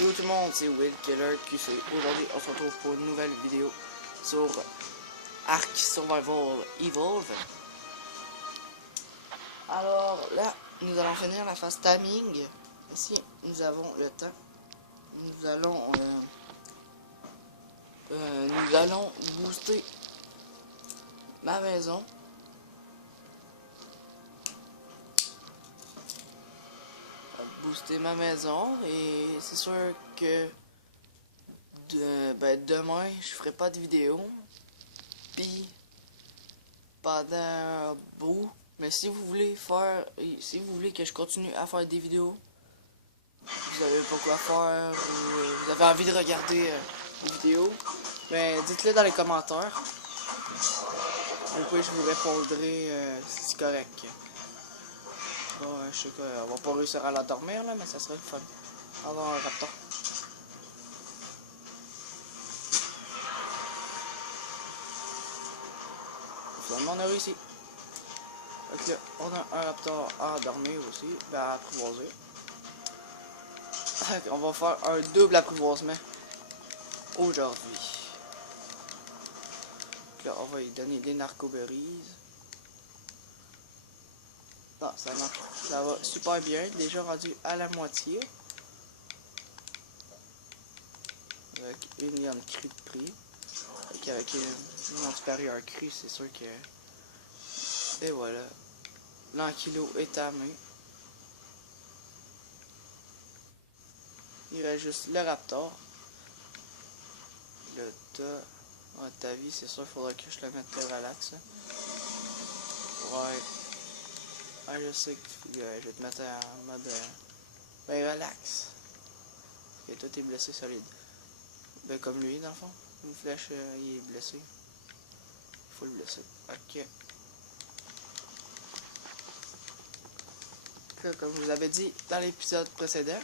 Yo tout le monde, c'est Will Killer QC. Aujourd'hui, on se retrouve pour une nouvelle vidéo sur Ark Survival Evolve. Alors là, nous allons finir la phase timing. Ici, nous avons le temps. Nous allons booster ma maison. Et c'est sûr que demain je ferai pas de vidéo puis pendant un bout, mais si vous voulez que je continue à faire des vidéos, vous avez pas quoi faire, vous avez envie de regarder des vidéos, mais dites-le dans les commentaires. Au pire je vous répondrai si c'est correct. Bon, je sais qu'on va pas réussir à l'endormir là, mais ça serait le fun. Avoir un raptor. Finalement on a réussi. Donc là, on a un raptor à dormir aussi, à apprivoiser. On va faire un double apprivoisement aujourd'hui. Là, on va lui donner des narcoberries. Non, ça marche. Ça va super bien. Déjà rendu à la moitié. Avec une liane cri de prix. Avec une liane supérieure cri, c'est sûr que... Et voilà. L'ankylo est tamé. Il reste juste le raptor. Le tas. Ouais, ta vie, c'est sûr, il faudra que je le mette relax. Ouais. Ah, je sais que je vais te mettre en mode relax. Et toi t'es blessé solide. Ben comme lui dans le fond. Une flèche, il est blessé. Il faut le blesser. Ok. Là, comme je vous avais dit dans l'épisode précédent,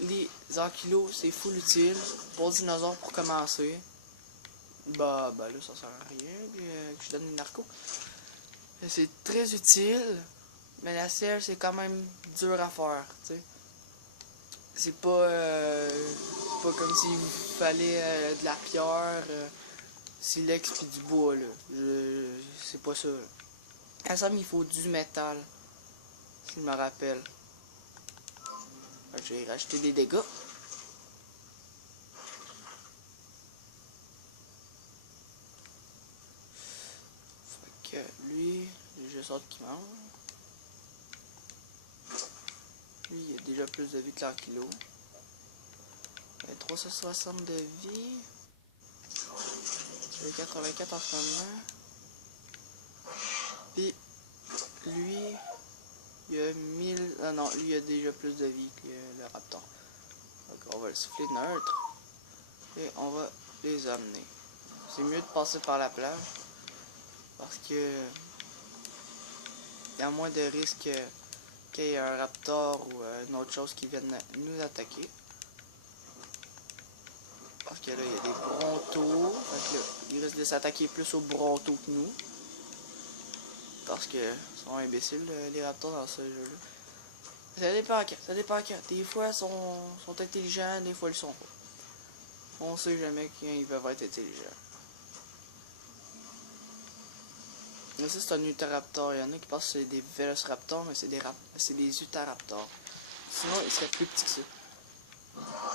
les ankylos c'est full utile pour dinosaures pour commencer. Bah là ça sert à rien que je donne des narcos. C'est très utile. Mais la selle, c'est quand même dur à faire, tu sais. C'est pas comme s'il fallait de la pierre, silex puis du bois, là. C'est pas ça. À ça, il faut du métal, si je me rappelle. J'ai racheté des dégâts. Fait que lui, j'ai juste hâte qu'il mange. Lui, il a déjà plus de vie que l'ankylo. Il a 360 de vie. J'ai 84 en ce moment. Puis, lui, il a 1000... Ah non, lui, il a déjà plus de vie que le raptor. Donc, on va le souffler neutre. Et on va les amener. C'est mieux de passer par la plage. Parce que... il y a moins de risques qu'il y ait un raptor ou une autre chose qui vienne nous attaquer. Parce que là, il y a des brontos. Donc là, il risque de s'attaquer plus aux brontos que nous. Parce que sont imbéciles, les raptors dans ce jeu-là. Ça dépend quand. Des fois, ils sont intelligents, des fois, ils sont pas. On sait jamais quand ils peuvent être intelligents. Mais ça, c'est un Utahraptor. Il y en a qui pensent que c'est des Velociraptors, mais c'est des Utahraptors. Sinon, ils seraient plus petits que ça.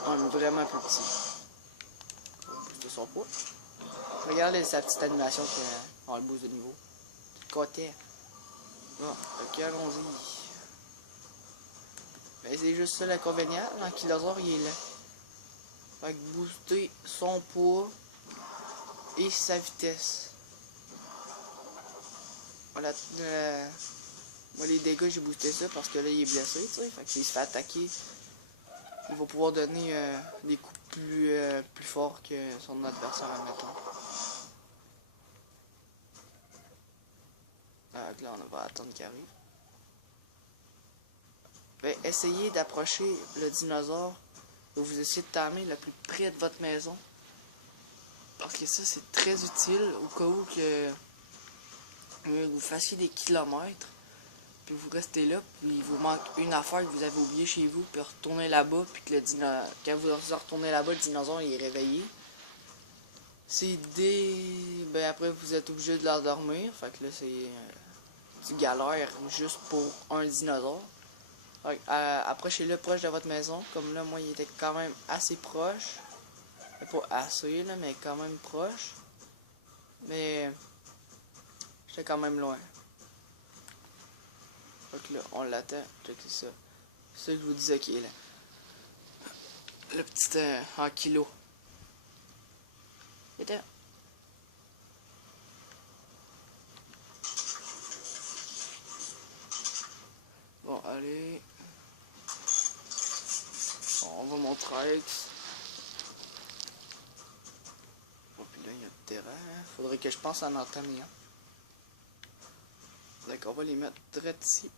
Ouais, mais vraiment plus petits. Plus de son poids. Regardez sa petite animation qui a le boost de niveau. Côté. Bon, ok, allons-y. Mais c'est juste ça l'inconvénient. L'ankylosaure, il est là. Fait que booster son poids et sa vitesse. Voilà, moi les dégâts j'ai boosté ça parce que là il est blessé, tu sais, fait que s'il se fait attaquer, il va pouvoir donner des coups plus forts que son adversaire, admettons. Donc là on va attendre qu'il arrive. Ben, essayez d'approcher le dinosaure et vous essayez de tamer le plus près de votre maison. Parce que ça c'est très utile au cas où que vous fassiez des kilomètres. puis vous restez là, puis il vous manque une affaire que vous avez oubliée chez vous, puis retournez là-bas, puis que quand vous retournez là-bas, le dinosaure il est réveillé. C'est ben après vous êtes obligé de l'endormir, fait que là c'est du galère juste pour un dinosaure. Fait que, approchez-le proche de votre maison, comme là moi il était quand même assez proche. Pas assez là, mais quand même proche. Mais j'étais quand même loin. Fait que là on l'attend, checkez ça. C'est ça que je vous disais qui est là. Le petit en kilo. Il était. Bon, allez. Bon, on va montrer. Bon, puis là, il y a le terrain. Faudrait que je pense en entamer un. D'accord, on va les mettre direct ici.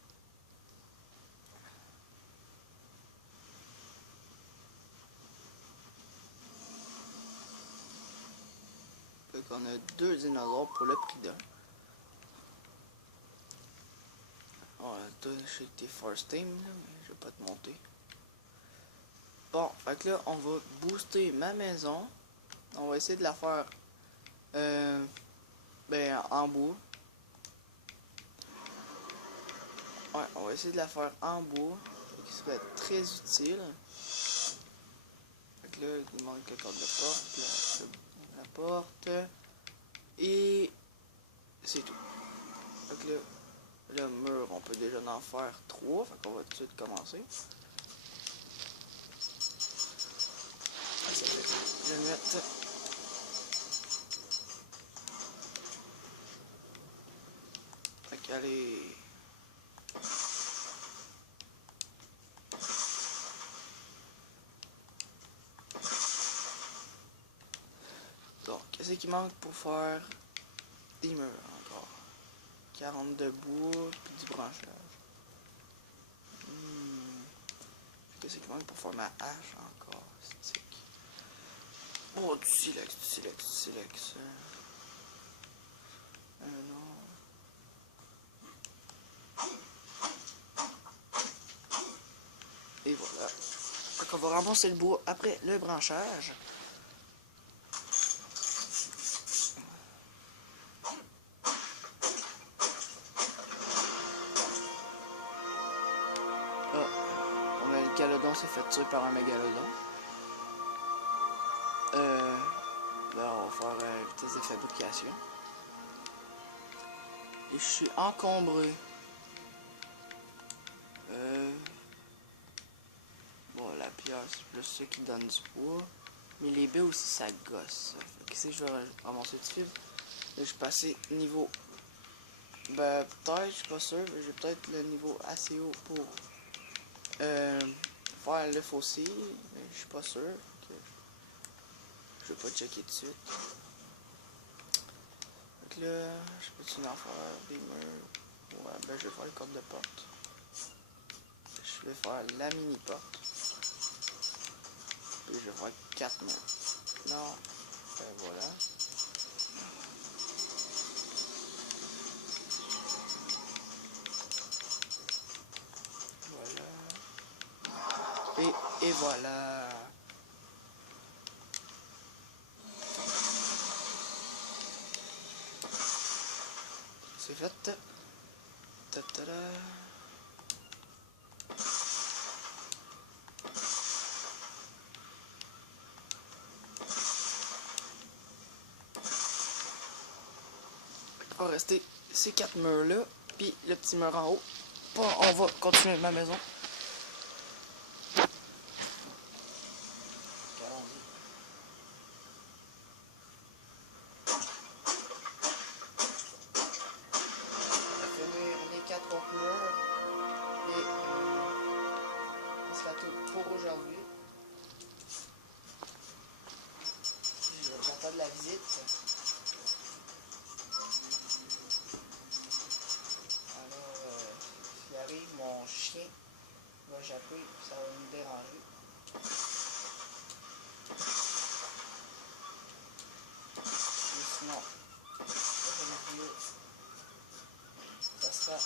Fait qu'on a 2 dinosaures pour le prix d'un. Oh, toi, je sais que t'es first time, là, mais je vais pas te monter. Bon, fait que là, on va booster ma maison. On va essayer de la faire ben, en bois. Ouais, on va essayer de la faire en bois. Qui serait très utile. Fait que là, il manque le code de porte. La porte. Et c'est tout. Fait que là, le mur, on peut déjà en faire 3. Fait qu'on va tout de suite commencer. Je vais mettre fait qu'allez. Donc, qu'est-ce qui manque pour faire des murs encore? 40 de bois puis du branchage. Qu'est-ce qui manque pour faire ma hache encore? Stick. Oh, du silex, du silex, du silex. Non. Et voilà. Donc on va ramasser le bois après le branchage. Ah, on a le mégalodon s'est fait tuer par un mégalodon. Là, on va faire une vitesse de fabrication. Et je suis encombré. Bon, la pierre, c'est plus ça qui donne du poids. Mais les baies aussi, ça gosse. Qu'est-ce que je vais ramasser de fibres? Là, je suis passé niveau. Ben, peut-être, je suis pas sûr. Mais j'ai peut-être le niveau assez haut pour faire le fossé. Mais je suis pas sûr. Okay. Je vais pas checker tout de suite. Donc là, je peux-tu en faire des murs? Ouais, ben, je vais faire le code de porte. Je vais faire la mini porte. Et je vais faire 4 murs. Non, ben voilà. Voilà. Et voilà. C'est fait. Ta-ta-da. Il va rester ces 4 murs là, puis le petit mur en haut. Bon, on va continuer ma maison. Les 4 autres murs et c'est tout pour aujourd'hui. J'attends de la visite. Alors, s'il arrive, mon chien va japper, ça va me déranger. Et sinon, la prochaine vidéo, ça sera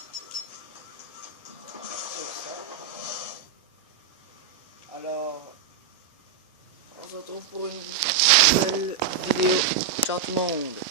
retrouve pour une nouvelle vidéo. Ciao tout le monde!